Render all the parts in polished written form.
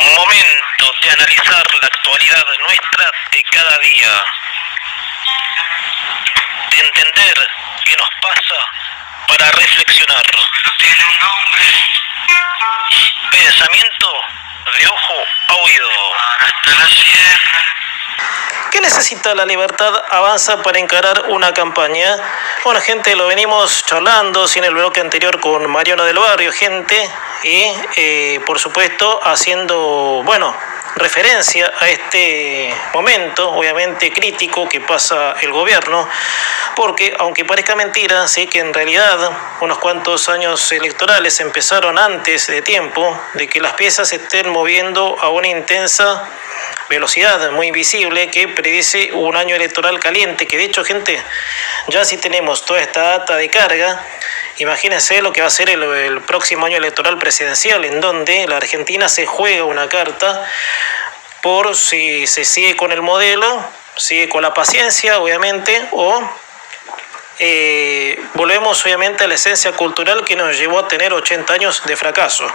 Momento de analizar la actualidad nuestra de cada día, de entender qué nos pasa para reflexionar. Pensamiento de ojo a oído. ¿Qué necesita la Libertad Avanza para encarar una campaña? Bueno, gente, lo venimos charlando sin el bloque anterior con Mariano del Barrio, gente, y por supuesto haciendo, referencia a este momento, obviamente crítico, que pasa el gobierno, porque aunque parezca mentira, sí que en realidad unos cuantos años electorales empezaron antes de tiempo, de que las piezas se estén moviendo a una intensa velocidad muy visible que predice un año electoral caliente, que de hecho, gente, ya si tenemos toda esta data de carga, imagínense lo que va a ser el próximo año electoral presidencial, en donde la Argentina se juega una carta por si se sigue con el modelo, sigue con la paciencia, obviamente, o volvemos obviamente a la esencia cultural que nos llevó a tener 80 años de fracaso.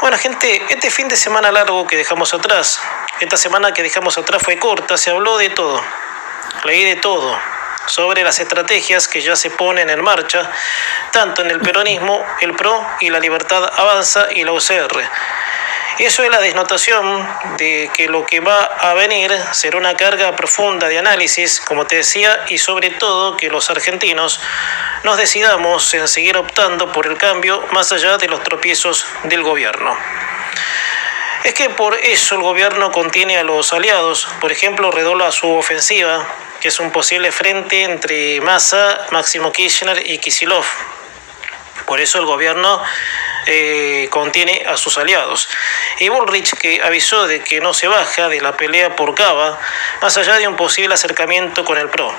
Bueno, gente, este fin de semana largo que dejamos atrás, esta semana que dejamos atrás fue corta, se habló de todo, leí de todo, sobre las estrategias que ya se ponen en marcha, tanto en el peronismo, el PRO y la Libertad Avanza y la UCR. Eso es la desnotación de que lo que va a venir será una carga profunda de análisis, como te decía, y sobre todo que los argentinos nos decidamos en seguir optando por el cambio más allá de los tropiezos del gobierno. Es que por eso el gobierno contiene a los aliados, por ejemplo, redobla su ofensiva, que es un posible frente entre Massa, Máximo Kirchner y Kicillof. Por eso el gobierno contiene a sus aliados. Y Bullrich, que avisó de que no se baja de la pelea por Cava, más allá de un posible acercamiento con el PRO.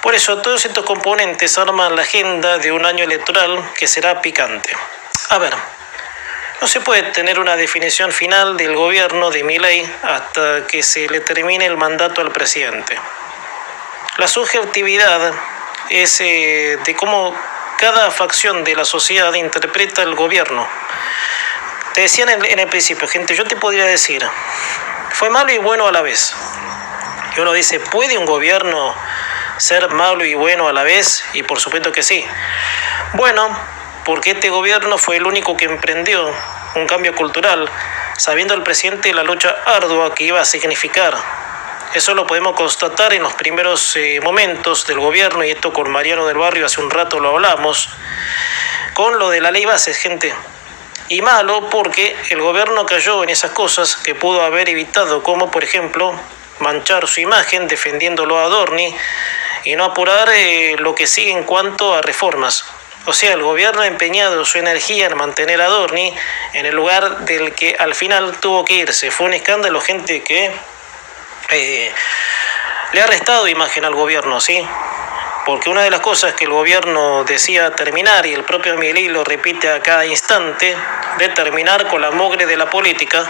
Por eso todos estos componentes arman la agenda de un año electoral que será picante. A ver, no se puede tener una definición final del gobierno de Milei hasta que se le termine el mandato al presidente. La subjetividad es de cómo cada facción de la sociedad interpreta el gobierno. Te decía en el principio, gente, yo te podría decir, fue malo y bueno a la vez. Y uno dice, ¿puede un gobierno ser malo y bueno a la vez? Y por supuesto que sí. Bueno, porque este gobierno fue el único que emprendió un cambio cultural, sabiendo el presidente la lucha ardua que iba a significar. Eso lo podemos constatar en los primeros momentos del gobierno, y esto con Mariano del Barrio hace un rato lo hablamos, con lo de la ley bases, gente. Y malo porque el gobierno cayó en esas cosas que pudo haber evitado, como por ejemplo manchar su imagen defendiéndolo a Adorni y no apurar lo que sigue en cuanto a reformas. O sea, el gobierno ha empeñado su energía en mantener a Adorni en el lugar del que al final tuvo que irse. Fue un escándalo, gente, que le ha restado imagen al gobierno, ¿sí? Porque una de las cosas que el gobierno decía terminar, y el propio Milei lo repite a cada instante, de terminar con la mugre de la política,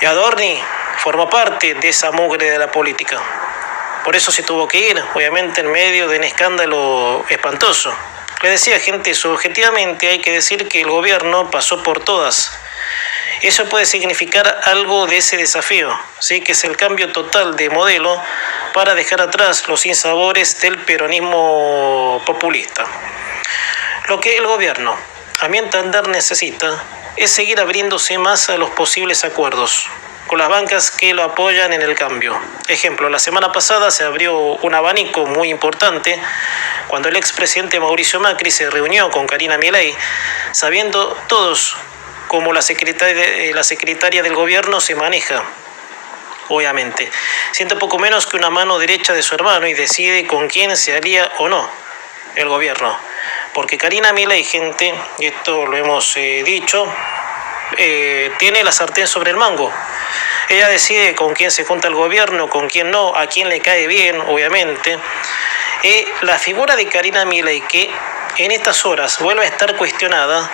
y Adorni forma parte de esa mugre de la política. Por eso se tuvo que ir, obviamente en medio de un escándalo espantoso. Le decía, gente, subjetivamente hay que decir que el gobierno pasó por todas. Eso puede significar algo de ese desafío, ¿sí? Que es el cambio total de modelo para dejar atrás los sinsabores del peronismo populista. Lo que el gobierno, a mi entender, necesita es seguir abriéndose más a los posibles acuerdos con las bancas que lo apoyan en el cambio. Ejemplo, la semana pasada se abrió un abanico muy importante cuando el expresidente Mauricio Macri se reunió con Karina Milei, sabiendo todos cómo la secretaria del gobierno se maneja, obviamente. Siente poco menos que una mano derecha de su hermano y decide con quién se alía o no el gobierno. Porque Karina Milei, gente, y esto lo hemos dicho, tiene la sartén sobre el mango. Ella decide con quién se junta el gobierno, con quién no, a quién le cae bien, obviamente. La figura de Karina Milei, que en estas horas vuelve a estar cuestionada,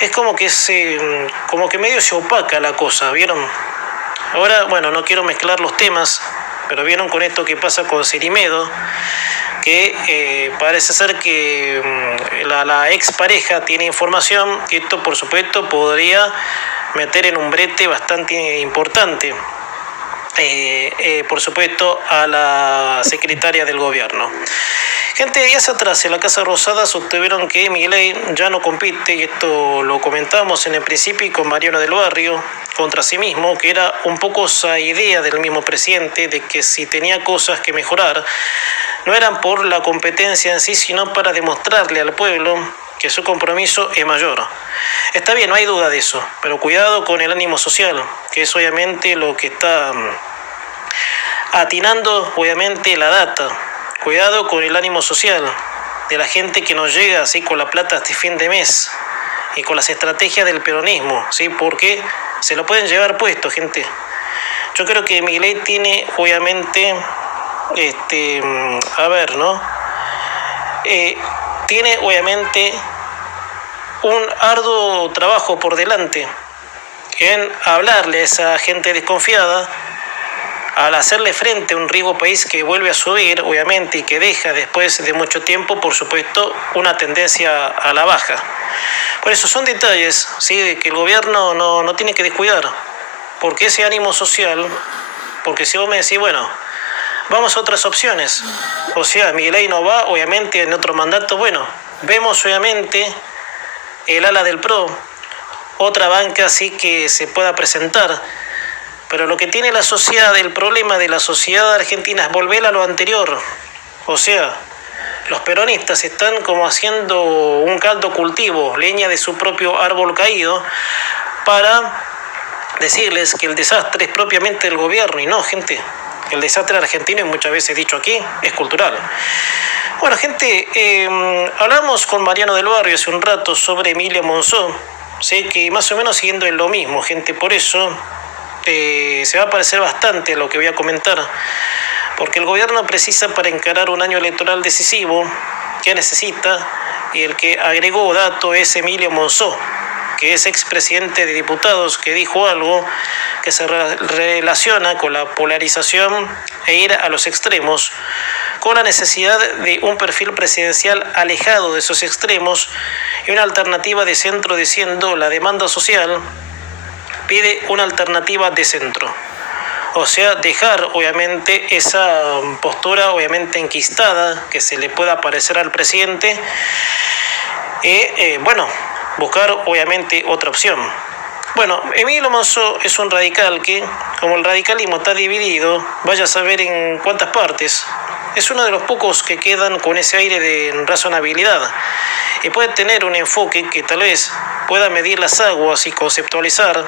es como que medio se opaca la cosa, ¿vieron? Ahora, no quiero mezclar los temas, pero vieron con esto que pasa con Cerimedo, que parece ser que la expareja tiene información, y esto por supuesto podría meter en un brete bastante importante, por supuesto, a la secretaria del gobierno. Gente, días atrás en la Casa Rosada sostuvieron que Milei ya no compite, y esto lo comentamos en el principio y con Mariano del Barrio, contra sí mismo, que era un poco esa idea del mismo presidente de que si tenía cosas que mejorar, no eran por la competencia en sí, sino para demostrarle al pueblo que su compromiso es mayor. Está bien, no hay duda de eso, pero cuidado con el ánimo social, que es obviamente lo que está atinando obviamente la data. Cuidado con el ánimo social de la gente que nos llega así con la plata este fin de mes y con las estrategias del peronismo, ¿sí? Porque se lo pueden llevar puesto, gente. Yo creo que Milei tiene obviamente, tiene obviamente un arduo trabajo por delante en hablarle a esa gente desconfiada, al hacerle frente a un riesgo país que vuelve a subir, obviamente, y que deja después de mucho tiempo, por supuesto, una tendencia a la baja. Por eso son detalles, ¿sí?, que el gobierno no tiene que descuidar, porque ese ánimo social, porque si vos me decís, bueno, vamos a otras opciones, o sea, Milei no va, obviamente, en otro mandato, bueno, vemos obviamente el ala del PRO, otra banca sí que se pueda presentar. Pero lo que tiene la sociedad, el problema de la sociedad argentina es volver a lo anterior. O sea, los peronistas están como haciendo un caldo cultivo, leña de su propio árbol caído, para decirles que el desastre es propiamente del gobierno. Y no, gente, el desastre argentino, y muchas veces he dicho aquí, es cultural. Bueno, gente, hablamos con Mariano del Barrio hace un rato sobre Emilio Monzó. Sé que más o menos siguiendo en lo mismo, gente, por eso se va a parecer bastante a lo que voy a comentar, porque el gobierno precisa para encarar un año electoral decisivo que necesita, y el que agregó dato es Emilio Monzó, que es expresidente de diputados, que dijo algo que se relaciona con la polarización e ir a los extremos, con la necesidad de un perfil presidencial alejado de esos extremos y una alternativa de centro, diciendo la demanda social pide una alternativa de centro. O sea, dejar obviamente esa postura obviamente enquistada que se le pueda parecer al presidente y buscar obviamente otra opción. Bueno, Emilio Monzó es un radical que, como el radicalismo está dividido, vaya a saber en cuántas partes, es uno de los pocos que quedan con ese aire de razonabilidad y puede tener un enfoque que tal vez pueda medir las aguas y conceptualizar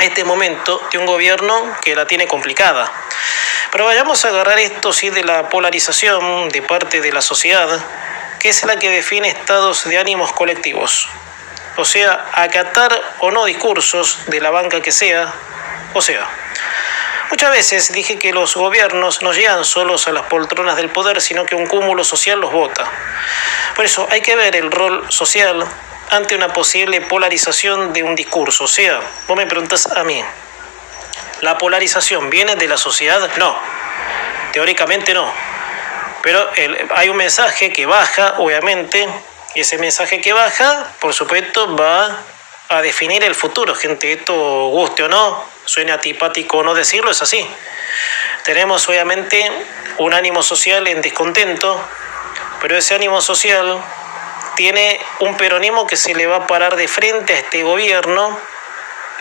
este momento de un gobierno que la tiene complicada. Pero vayamos a agarrar esto sí de la polarización de parte de la sociedad, que es la que define estados de ánimos colectivos. O sea, acatar o no discursos de la banca que sea, muchas veces dije que los gobiernos no llegan solos a las poltronas del poder, sino que un cúmulo social los vota. Por eso hay que ver el rol social ante una posible polarización de un discurso. O sea, vos me preguntás a mí, ¿la polarización viene de la sociedad? No, teóricamente no. Pero hay un mensaje que baja, obviamente, y ese mensaje que baja, por supuesto, va a definir el futuro. Gente, esto guste o no, suene antipático o no decirlo, es así. Tenemos, obviamente, un ánimo social en descontento, pero ese ánimo social tiene un peronismo que se le va a parar de frente a este gobierno,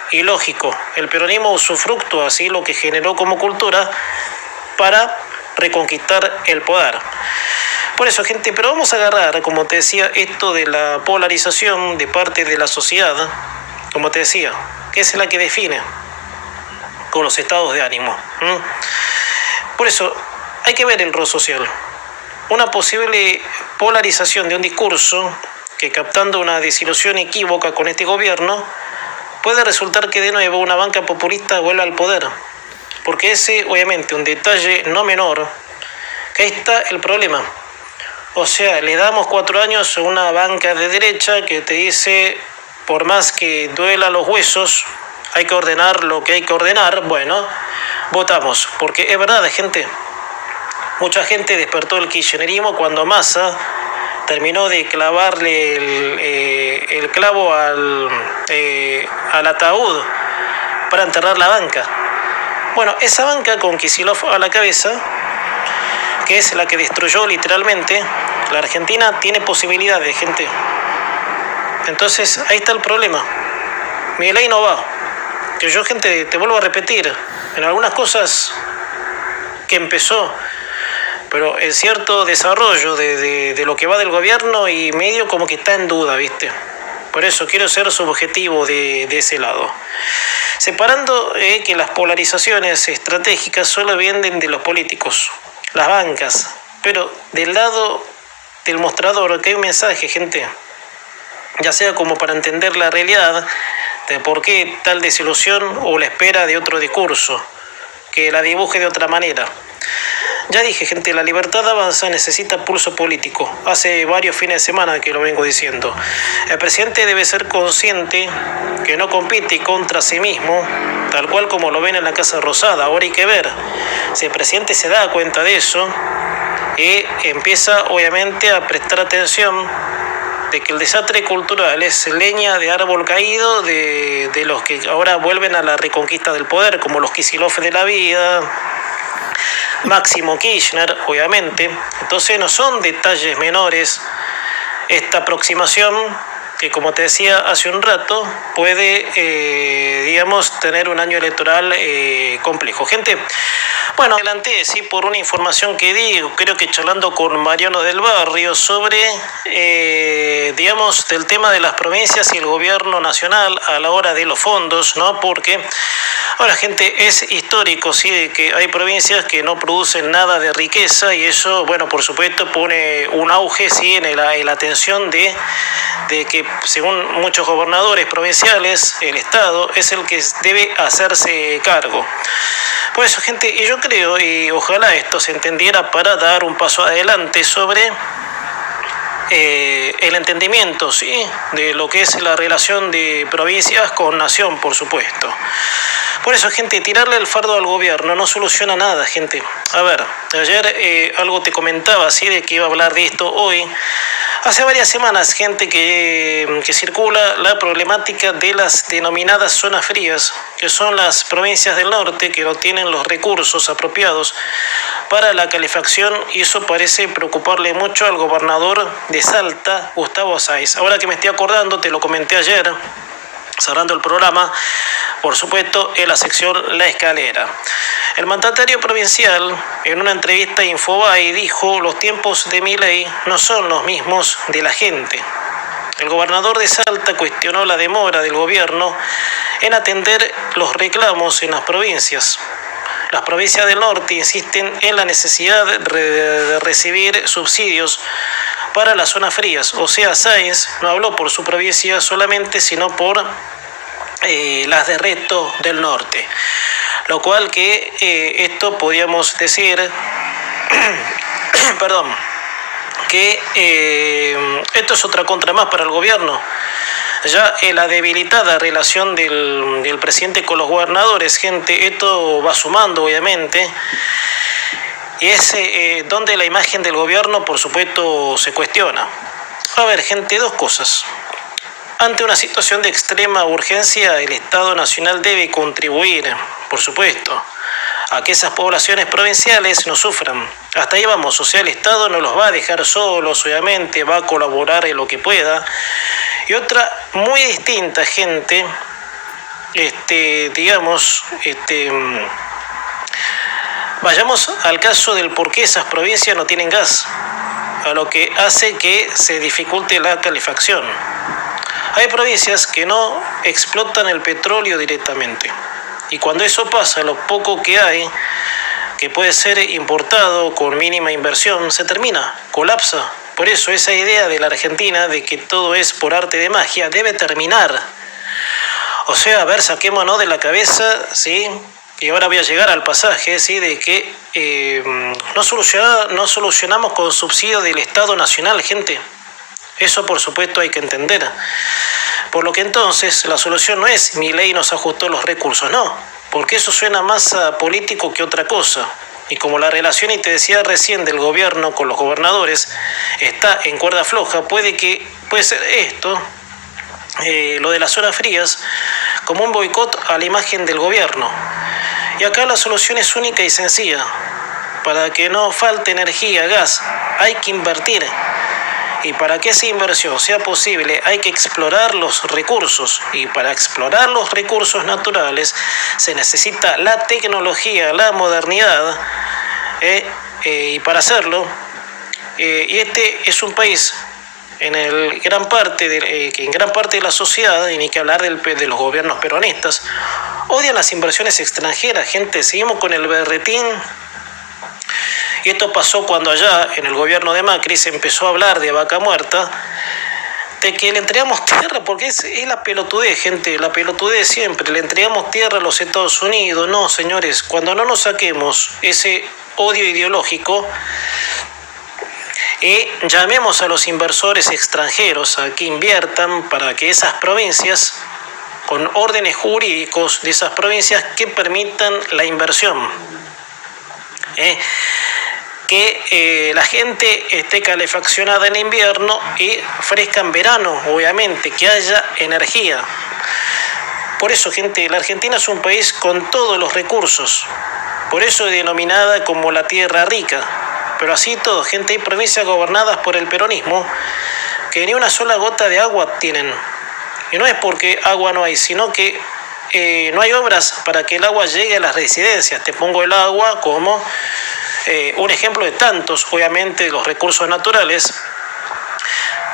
y lógico, el peronismo usufructúa así lo que generó como cultura para reconquistar el poder. Por eso, gente, pero vamos a agarrar, como te decía, esto de la polarización de parte de la sociedad, como te decía, que es la que define con los estados de ánimo. Por eso, hay que ver el rol social. Una posible polarización de un discurso que, captando una desilusión equívoca con este gobierno, puede resultar que de nuevo una banca populista vuelva al poder. Porque ese, obviamente, un detalle no menor, que ahí está el problema. O sea, le damos 4 años a una banca de derecha que te dice, por más que duela los huesos, hay que ordenar lo que hay que ordenar. Bueno, votamos. Porque es verdad, gente. Mucha gente despertó el kirchnerismo cuando Massa terminó de clavarle el clavo al ataúd para enterrar la banca. Bueno, esa banca con Kicillof a la cabeza, que es la que destruyó literalmente, la Argentina tiene posibilidades, gente. Entonces, ahí está el problema. Milei no va. Que yo, gente, te vuelvo a repetir, en algunas cosas que empezó, pero en cierto desarrollo de lo que va del gobierno y medio como que está en duda, ¿viste? Por eso quiero ser subjetivo de ese lado. Separando que las polarizaciones estratégicas solo vienen de los políticos, las bancas, pero del lado del mostrador que hay un mensaje, gente, ya sea como para entender la realidad de por qué tal desilusión o la espera de otro discurso, que la dibuje de otra manera. Ya dije, gente, la libertad avanza necesita pulso político. Hace varios fines de semana que lo vengo diciendo. El presidente debe ser consciente que no compite contra sí mismo, tal cual como lo ven en la Casa Rosada. Ahora hay que ver si el presidente se da cuenta de eso y empieza, obviamente, a prestar atención de que el desastre cultural es leña de árbol caído de los que ahora vuelven a la reconquista del poder, como los Kicillof de la vida, Máximo Kirchner, obviamente. Entonces no son detalles menores esta aproximación que, como te decía hace un rato, puede, tener un año electoral complejo. Gente, bueno, adelanté, sí, por una información que di, creo que charlando con Mariano del Barrio, sobre, del tema de las provincias y el gobierno nacional a la hora de los fondos, ¿no? Porque ahora, gente, es histórico, sí, de que hay provincias que no producen nada de riqueza y eso, bueno, por supuesto, pone un auge, sí, en la atención de que, según muchos gobernadores provinciales, el Estado es el que debe hacerse cargo. Por eso, gente, y yo creo, y ojalá esto se entendiera para dar un paso adelante sobre el entendimiento, ¿sí?, de lo que es la relación de provincias con nación, por supuesto. Por eso, gente, tirarle el fardo al gobierno no soluciona nada, gente. A ver, ayer algo te comentaba, ¿sí?, de que iba a hablar de esto hoy. Hace varias semanas, gente, que circula la problemática de las denominadas zonas frías, que son las provincias del norte que no tienen los recursos apropiados para la calefacción, y eso parece preocuparle mucho al gobernador de Salta, Gustavo Sáenz. Ahora que me estoy acordando, te lo comenté ayer, cerrando el programa, por supuesto, en la sección La Escalera. El mandatario provincial, en una entrevista a Infobae, dijo: los tiempos de Milei no son los mismos de la gente. El gobernador de Salta cuestionó la demora del gobierno en atender los reclamos en las provincias. Las provincias del norte insisten en la necesidad de recibir subsidios para las zonas frías. O sea, Sáenz no habló por su provincia solamente, sino por las del resto del norte. Lo cual que esto podríamos decir, perdón, que esto es otra contra más para el gobierno. Ya en la debilitada relación del presidente con los gobernadores, gente, esto va sumando, obviamente, y es donde la imagen del gobierno, por supuesto, se cuestiona. A ver, gente, dos cosas. Ante una situación de extrema urgencia, el Estado Nacional debe contribuir, por supuesto, a que esas poblaciones provinciales no sufran. Hasta ahí vamos, o sea, el Estado no los va a dejar solos, obviamente, va a colaborar en lo que pueda. Y otra muy distinta, gente, vayamos al caso del por qué esas provincias no tienen gas, a lo que hace que se dificulte la calefacción. Hay provincias que no explotan el petróleo directamente. Y cuando eso pasa, lo poco que hay, que puede ser importado con mínima inversión, se termina, colapsa. Por eso esa idea de la Argentina de que todo es por arte de magia debe terminar. O sea, a ver, saquémonos de la cabeza, ¿sí? Y ahora voy a llegar al pasaje, ¿sí?, de que no solucionamos con subsidio del Estado Nacional, gente. Eso, por supuesto, hay que entender. Por lo que entonces la solución no es Milei nos ajustó los recursos, no, porque eso suena más a político que otra cosa. y como la relación, y te decía recién, del gobierno con los gobernadores está en cuerda floja, puede ser esto, lo de las zonas frías, como un boicot a la imagen del gobierno. Y acá la solución es única y sencilla. Para que no falte energía, gas, hay que invertir. Y para que esa inversión sea posible hay que explorar los recursos. Y para explorar los recursos naturales se necesita la tecnología, la modernidad. Y para hacerlo, y este es un país en gran parte de la sociedad, y ni que hablar de los gobiernos peronistas, odian las inversiones extranjeras. Gente, seguimos con el berretín. Y esto pasó cuando allá, en el gobierno de Macri, se empezó a hablar de vaca muerta, de que le entregamos tierra, porque es la pelotudez, gente, la pelotudez siempre, le entregamos tierra a los Estados Unidos. No, señores, cuando no nos saquemos ese odio ideológico, llamemos a los inversores extranjeros a que inviertan para que esas provincias, con órdenes jurídicos de esas provincias que permitan la inversión, que la gente esté calefaccionada en invierno y fresca en verano, obviamente, que haya energía. Por eso, gente, la Argentina es un país con todos los recursos, por eso es denominada como la tierra rica. Pero así todo, gente, hay provincias gobernadas por el peronismo que ni una sola gota de agua tienen. Y no es porque agua no hay, sino que no hay obras para que el agua llegue a las residencias. Te pongo el agua como un ejemplo de tantos, obviamente, los recursos naturales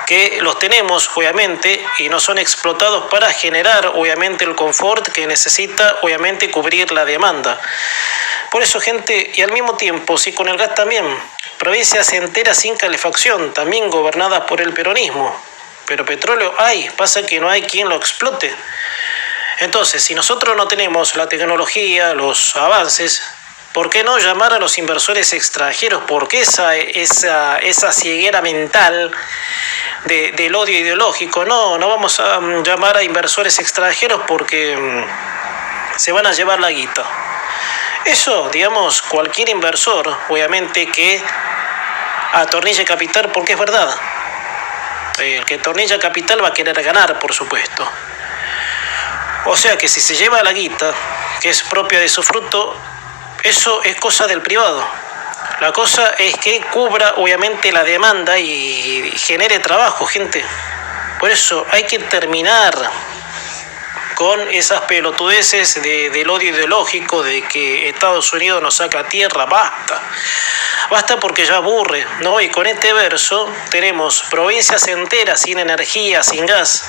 que los tenemos, obviamente, y no son explotados para generar, obviamente, el confort que necesita, obviamente, cubrir la demanda. Por eso, gente, y al mismo tiempo, sí, con el gas también, provincias enteras sin calefacción, también gobernadas por el peronismo. Pero petróleo hay, pasa que no hay quien lo explote. Entonces, si nosotros no tenemos la tecnología, los avances, ¿por qué no llamar a los inversores extranjeros? ¿Por qué esa ceguera mental del odio ideológico? No vamos a llamar a inversores extranjeros porque se van a llevar la guita. Eso, digamos, cualquier inversor, obviamente, que atornille capital, porque es verdad. El que atornilla capital va a querer ganar, por supuesto. O sea que si se lleva la guita, que es propia de su fruto, eso es cosa del privado. La cosa es que cubra, obviamente, la demanda y genere trabajo, gente. Por eso hay que terminar con esas pelotudeces del odio ideológico, de que Estados Unidos nos saca tierra. Basta porque ya aburre, ¿no? Y con este verso tenemos provincias enteras sin energía, sin gas.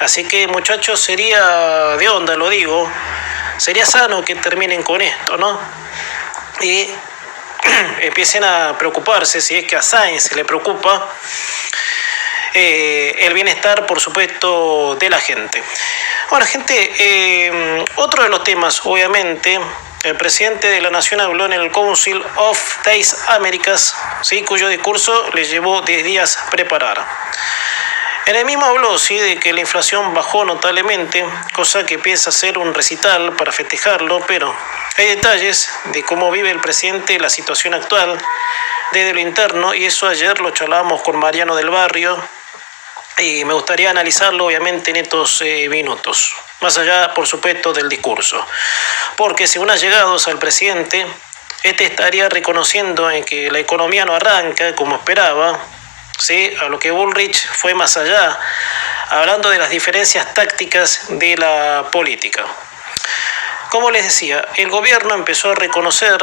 Así que, muchachos, sería de onda, lo digo, sería sano que terminen con esto, ¿no? Y empiecen a preocuparse, si es que a Sáenz le preocupa, el bienestar, por supuesto, de la gente. Bueno, gente, otro de los temas, obviamente, el presidente de la Nación habló en el Council of the Americas, ¿sí?, cuyo discurso le llevó 10 días preparar. En el mismo habló, sí, de que la inflación bajó notablemente, cosa que piensa ser un recital para festejarlo, pero hay detalles de cómo vive el presidente la situación actual desde lo interno, y eso ayer lo charlábamos con Mariano del Barrio, y me gustaría analizarlo, obviamente, en estos minutos, más allá, por supuesto, del discurso. Porque según allegados al presidente, este estaría reconociendo en que la economía no arranca como esperaba, ¿sí?, a lo que Bullrich fue más allá, hablando de las diferencias tácticas de la política. Como les decía, el gobierno empezó a reconocer,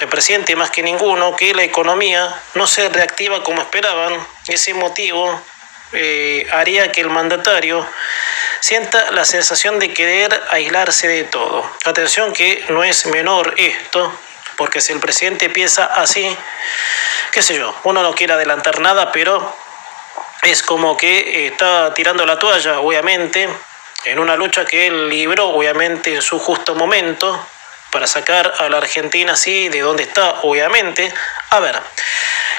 el presidente más que ninguno, que la economía no se reactiva como esperaban. Ese motivo haría que el mandatario sienta la sensación de querer aislarse de todo. Atención, que no es menor esto, porque si el presidente piensa así, qué sé yo, uno no quiere adelantar nada, pero es como que está tirando la toalla, obviamente, en una lucha que él libró, obviamente, en su justo momento, para sacar a la Argentina así de donde está, obviamente. A ver,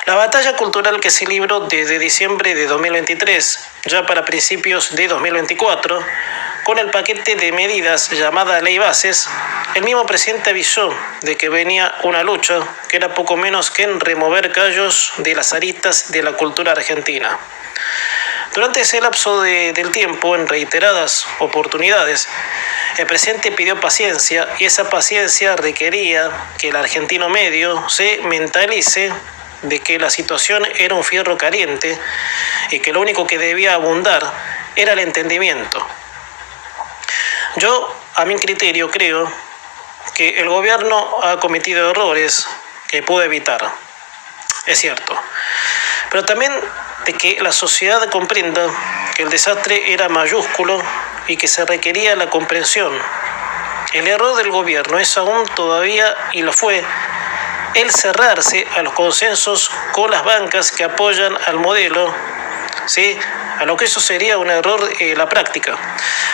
la batalla cultural que se libró desde diciembre de 2023, ya para principios de 2024, con el paquete de medidas llamada Ley Bases, el mismo presidente avisó de que venía una lucha que era poco menos que en remover callos de las aristas de la cultura argentina. Durante ese lapso del tiempo, en reiteradas oportunidades, el presidente pidió paciencia y esa paciencia requería que el argentino medio se mentalice de que la situación era un fierro caliente y que lo único que debía abundar era el entendimiento. Yo, a mi criterio, creo que el gobierno ha cometido errores que pudo evitar. Es cierto. Pero también de que la sociedad comprenda que el desastre era mayúsculo y que se requería la comprensión. El error del gobierno es aún todavía, y lo fue, el cerrarse a los consensos con las bancas que apoyan al modelo, ¿sí? A lo que eso sería un error en la práctica.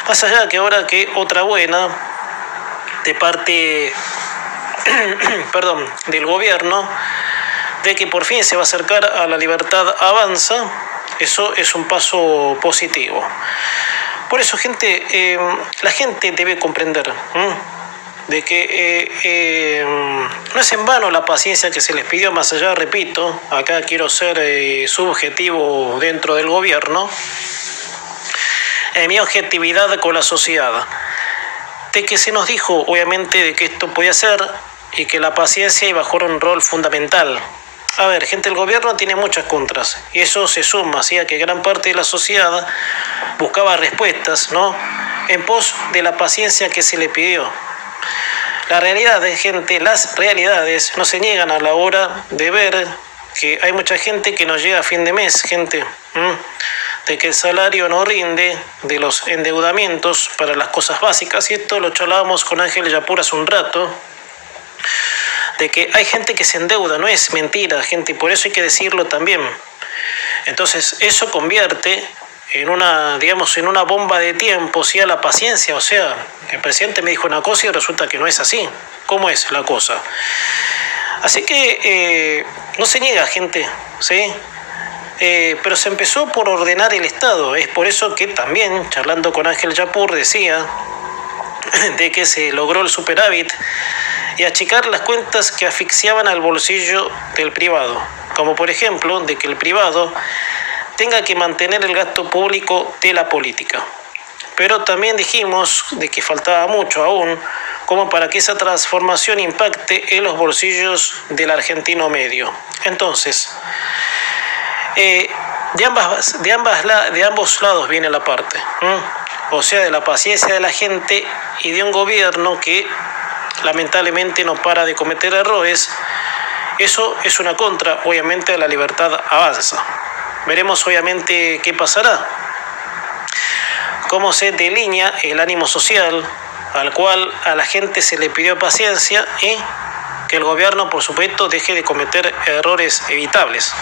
Más allá que ahora que otra buena de parte del gobierno, de que por fin se va a acercar a la libertad Avanza, eso es un paso positivo. Por eso, gente, la gente debe comprender de que no es en vano la paciencia que se les pidió, más allá, repito, acá quiero ser subjetivo dentro del gobierno, mi objetividad con la sociedad, de que se nos dijo, obviamente, de que esto podía ser y que la paciencia iba a jugar un rol fundamental. A ver, gente, el gobierno tiene muchas contras y eso se suma, ¿sí?, a que gran parte de la sociedad buscaba respuestas, ¿no?, en pos de la paciencia que se le pidió. La realidad, gente, las realidades no se niegan a la hora de ver que hay mucha gente que no llega a fin de mes, gente, de que el salario no rinde, de los endeudamientos para las cosas básicas, y esto lo charlábamos con Ángel Yapur hace un rato, de que hay gente que se endeuda, no es mentira, gente, y por eso hay que decirlo también. Entonces, eso convierte en una bomba de tiempo, ¿sí?, a la paciencia. O sea, el presidente me dijo una cosa y resulta que no es así. ¿Cómo es la cosa? Así que no se niega, gente, ¿sí? Pero se empezó por ordenar el Estado. Es por eso que también, charlando con Ángel Yapur, decía de que se logró el superávit y achicar las cuentas que asfixiaban al bolsillo del privado, como por ejemplo de que el privado tenga que mantener el gasto público de la política. Pero también dijimos de que faltaba mucho aún como para que esa transformación impacte en los bolsillos del argentino medio. Entonces, de ambos lados viene la parte, o sea, de la paciencia de la gente y de un gobierno que lamentablemente no para de cometer errores. Eso es una contra, obviamente, a la libertad Avanza. Veremos, obviamente, qué pasará, cómo se delinea el ánimo social al cual a la gente se le pidió paciencia y que el gobierno, por supuesto, deje de cometer errores evitables.